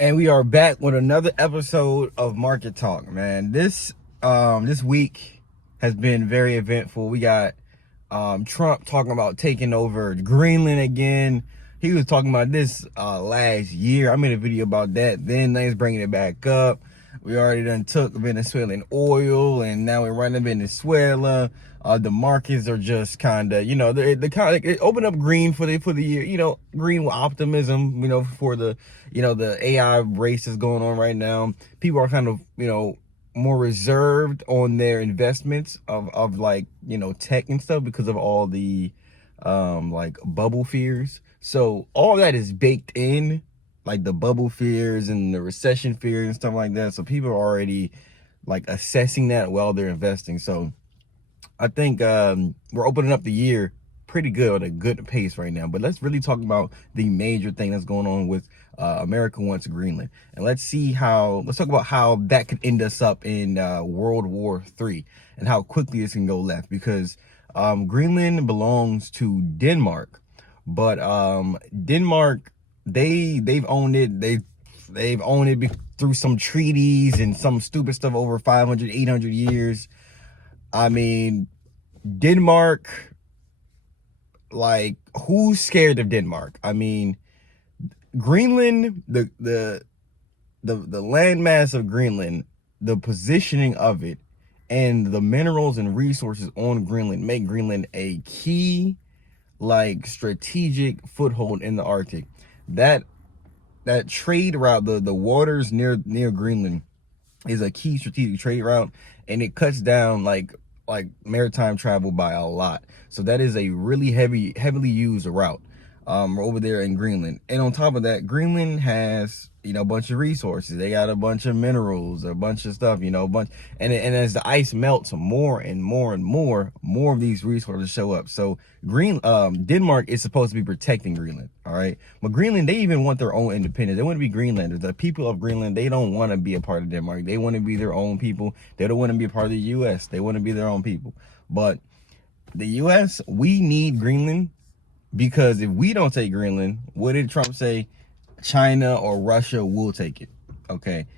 And we are back with another episode of Market Talk, man. This week has been very eventful. We got Trump talking about taking over Greenland again. He was talking about this last year. I made a video about that. Then he's bringing it back up. We already done took Venezuelan oil, and now we're running Venezuela. The markets are just kind of, the kind of, it opened up green for the year, green with optimism, for the AI race is going on right now. People are kind of, more reserved on their investments of like, tech and stuff because of all the like bubble fears. So all that is baked in, like the bubble fears and the recession fears and stuff like that. So people are already like assessing that while they're investing. So I think we're opening up the year pretty good at a good pace right now. But let's really talk about the major thing that's going on with America wants Greenland. And let's talk about how that could end us up in World War III and how quickly this can go left. Because Greenland belongs to Denmark. But Denmark, they've owned it. They've owned it through some treaties and some stupid stuff over 500, 800 years. I mean, Denmark, like, who's scared of Denmark? I mean, Greenland, the landmass of Greenland, the positioning of it, and the minerals and resources on Greenland make Greenland a key, like, strategic foothold in the Arctic. That trade route, the waters near Greenland, is a key strategic trade route, and it cuts down like maritime travel by a lot. So that is a really heavily used route over there in Greenland. And on top of that, Greenland has, a bunch of resources. They got a bunch of minerals, a bunch of stuff, and as the ice melts, more and more and more of these resources show up. So Denmark is supposed to be protecting Greenland, all right? But Greenland, they even want their own independence. They want to be Greenlanders. The people of Greenland, they don't want to be a part of Denmark. They want to be their own people. They don't want to be a part of the U.S. They want to be their own people. But the U.S., we need Greenland, because if we don't take Greenland, what did Trump say? China or Russia will take it. Okay.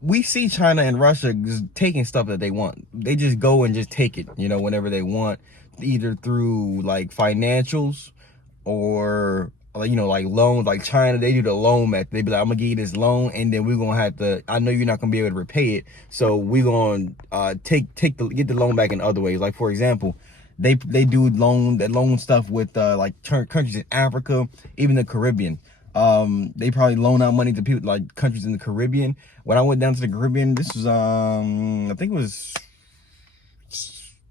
We see China and Russia just taking stuff that they want. They just go and just take it, whenever they want, either through like financials or like loans. Like China, they do the loan method. They be like, I'm gonna give you this loan, and then we're gonna have to, I know you're not gonna be able to repay it, so we're gonna get the loan back in other ways. Like, for example, they do loan stuff with like countries in Africa, even the Caribbean. They probably loan out money to people like countries in the Caribbean. When I went down to the Caribbean, this was I think it was,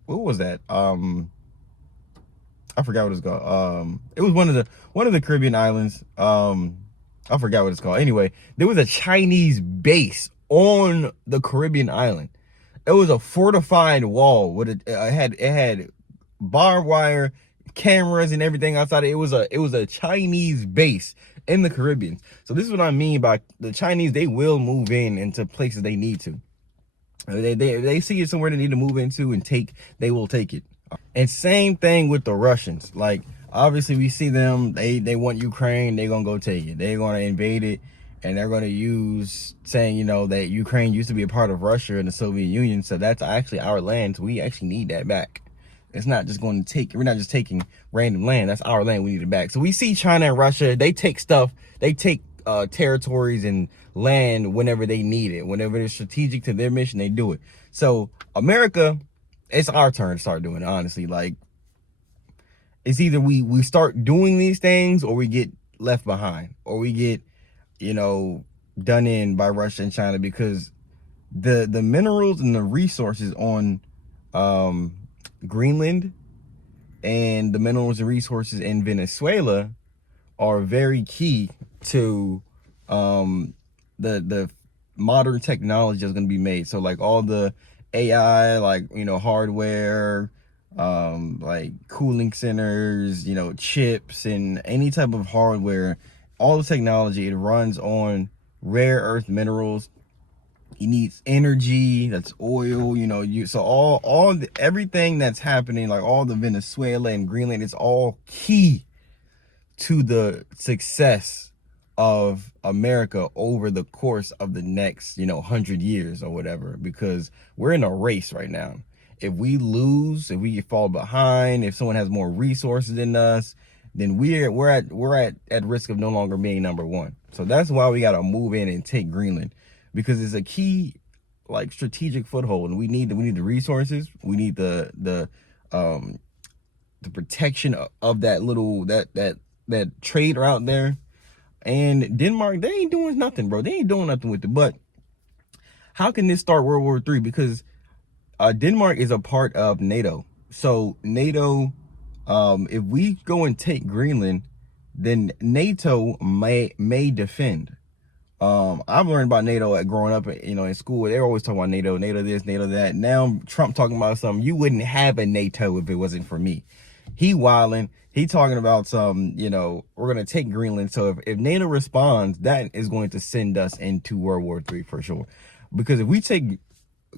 what was that? I forgot what it's called. It was one of the Caribbean islands. I forgot what it's called. Anyway, there was a Chinese base on the Caribbean island. It was a fortified wall with it had barbed wire, cameras, and everything outside. It was a Chinese base in the Caribbean. So this is what I mean by the Chinese. They will move into places they need to. They see it somewhere they need to move into and take. They will take it. And same thing with the Russians. Like, obviously we see them. They want Ukraine. They're gonna go take it. They're gonna invade it, and they're gonna use saying that Ukraine used to be a part of Russia and the Soviet Union. So that's actually our land. So we actually need that back. It's not just going to we're not just taking random land. That's our land. We need it back. So we see China and Russia, they take stuff, they take territories and land whenever they need it. Whenever it's strategic to their mission, they do it. So America, it's our turn to start doing it, honestly. Like, it's either we start doing these things, or we get left behind, or we get, done in by Russia and China, because the minerals and the resources on Greenland and the minerals and resources in Venezuela are very key to the modern technology that's going to be made. So like all the AI, like, hardware, like cooling centers, chips, and any type of hardware, all the technology, it runs on rare earth minerals. He needs energy, that's oil, so everything that's happening, like all the Venezuela and Greenland, it's all key to the success of America over the course of the next, 100 years or whatever, because we're in a race right now. If we lose, if we fall behind, if someone has more resources than us, then we're at risk of no longer being number one. So that's why we got to move in and take Greenland, because it's a key, like, strategic foothold, and we need the resources. We need the protection of that little that trade route there. And Denmark, they ain't doing nothing, bro. They ain't doing nothing with it. But how can this start World War III? Because Denmark is a part of NATO. So NATO, if we go and take Greenland, then NATO may defend. I've learned about NATO at growing up, in school. They're always talking about NATO, NATO this, NATO that. Now Trump talking about something. You wouldn't have a NATO if it wasn't for me. He wilding. He talking about some, we're going to take Greenland. So if NATO responds, that is going to send us into World War III for sure. Because if we take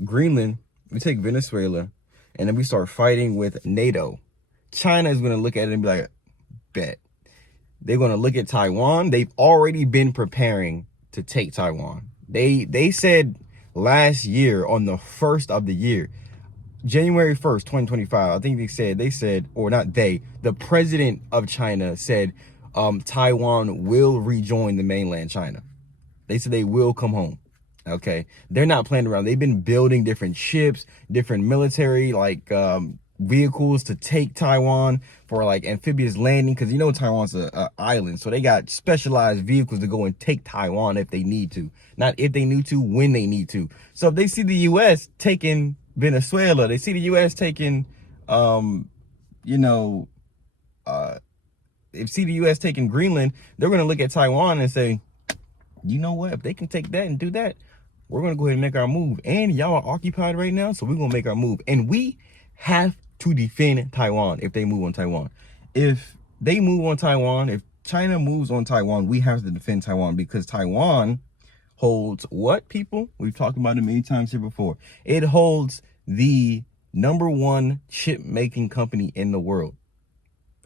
Greenland, we take Venezuela, and then we start fighting with NATO, China is going to look at it and be like, bet. They're going to look at Taiwan. They've already been preparing to take Taiwan. They said last year, on the 1st of the year, January 1st, 2025, I think they said, or not they, the president of China said, Taiwan will rejoin the mainland China. They said they will come home. Okay. They're not playing around. They've been building different ships, different military, vehicles to take Taiwan for amphibious landing. Cause Taiwan's a island. So they got specialized vehicles to go and take Taiwan if they need to, not if they need to, when they need to. So if they see the U.S. taking Venezuela, they see the U.S. taking, if see the U.S. taking Greenland, they're going to look at Taiwan and say, you know what, if they can take that and do that, we're going to go ahead and make our move. And y'all are occupied right now, so we're going to make our move. And we have to defend Taiwan if they move on Taiwan. If they move on Taiwan, if China moves on Taiwan, we have to defend Taiwan, because Taiwan holds what, people? We've talked about it many times here before. It holds the #1 chip making company in the world,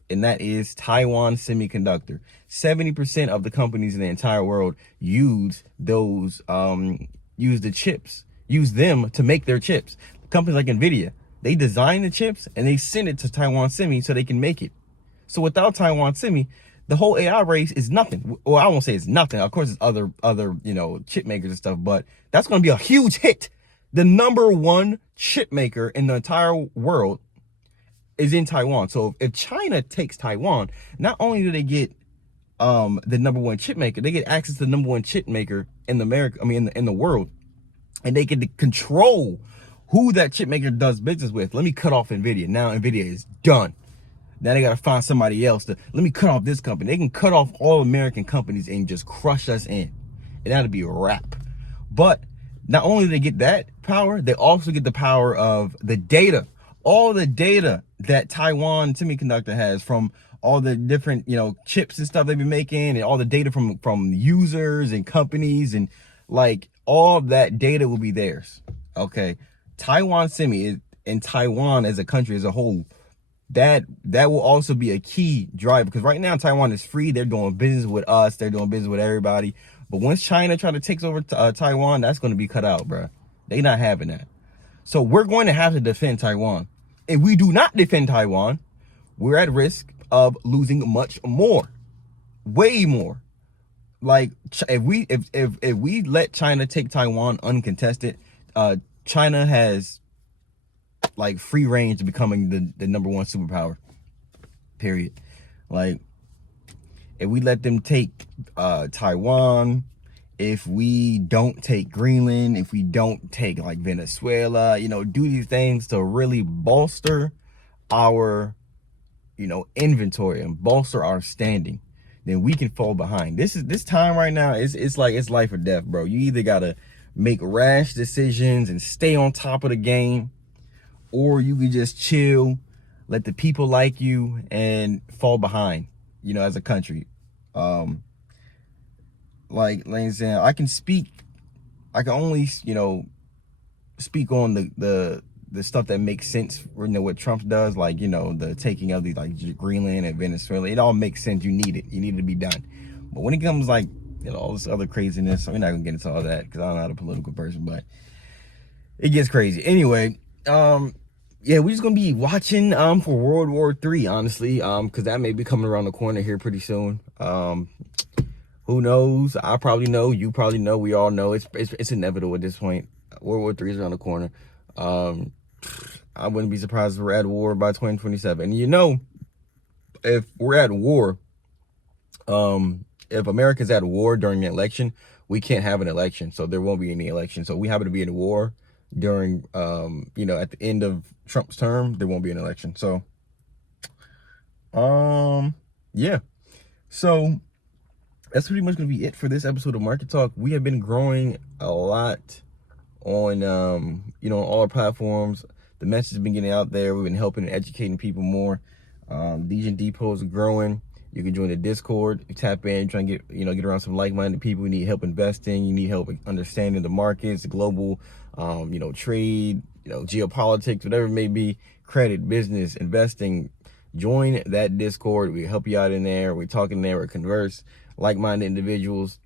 and that is Taiwan Semiconductor. 70% of the companies in the entire world use those, use the chips, use them to make their chips. Companies like NVIDIA, they design the chips and they send it to Taiwan Semi so they can make it. So without Taiwan Semi, the whole AI race is nothing. Well, I won't say it's nothing. Of course, it's other chip makers and stuff, but that's going to be a huge hit. The #1 chip maker in the entire world is in Taiwan. So if China takes Taiwan, not only do they get the #1 chip maker, they get access to the #1 chip maker in in the world, and they can control who that chip maker does business with. Let me cut off NVIDIA. Now NVIDIA is done. Now they got to find somebody else to, let me cut off this company. They can cut off all American companies and just crush us in. And that'll be a wrap. But not only do they get that power, they also get the power of the data. All the data that Taiwan Semiconductor has from all the different, chips and stuff they've been making, and all the data from users and companies, and all that data will be theirs. Okay. Taiwan Semi and Taiwan as a country as a whole, that will also be a key driver, because right now Taiwan is free. They're doing business with us. They're doing business with everybody. But once China try to take over Taiwan, that's going to be cut out, bro. They not having that. So we're going to have to defend Taiwan. If we do not defend Taiwan, we're at risk of losing much more, way more. If we let China take Taiwan uncontested, China has free range to becoming the #1 superpower, period. If we let them take Taiwan, if we don't take Greenland, if we don't take Venezuela, do these things to really bolster our, inventory and bolster our standing, then we can fall behind. This time right now, it's life or death, bro. You either gotta make rash decisions and stay on top of the game, or you can just chill, let the people like you, and fall behind, as a country. Like I said, I can only, speak on the stuff that makes sense for, what Trump does, the taking of these Greenland and Venezuela. It all makes sense. You need it to be done. But when it comes all this other craziness. So we're not gonna get into all that because I'm not a political person, but it gets crazy. Anyway, yeah, we're just gonna be watching for World War III, honestly, because that may be coming around the corner here pretty soon. Who knows? I probably know, you probably know, we all know it's inevitable at this point. World War III is around the corner. I wouldn't be surprised if we're at war by 2027. And you know, if we're at war, if America's at war during the election, we can't have an election, so there won't be any election. So we happen to be in a war during, you know, at the end of Trump's term, there won't be an election. So, yeah. So that's pretty much gonna be it for this episode of Market Talk. We have been growing a lot on, you know, all our platforms. The message has been getting out there. We've been helping and educating people more. DEGEN depots are growing. You can join the Discord. You tap in, try and get, you know, get around some like-minded people. You need help investing. You need help understanding the markets, the global, you know, trade, you know, geopolitics, whatever it may be, credit, business, investing. Join that Discord. We help you out in there. We're talking there. We converse. Like-minded individuals,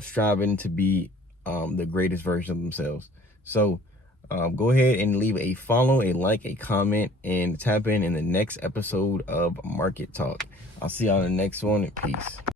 striving to be the greatest version of themselves. So go ahead and leave a follow, a like, a comment, and tap in the next episode of Market Talk. I'll see y'all in the next one. Peace.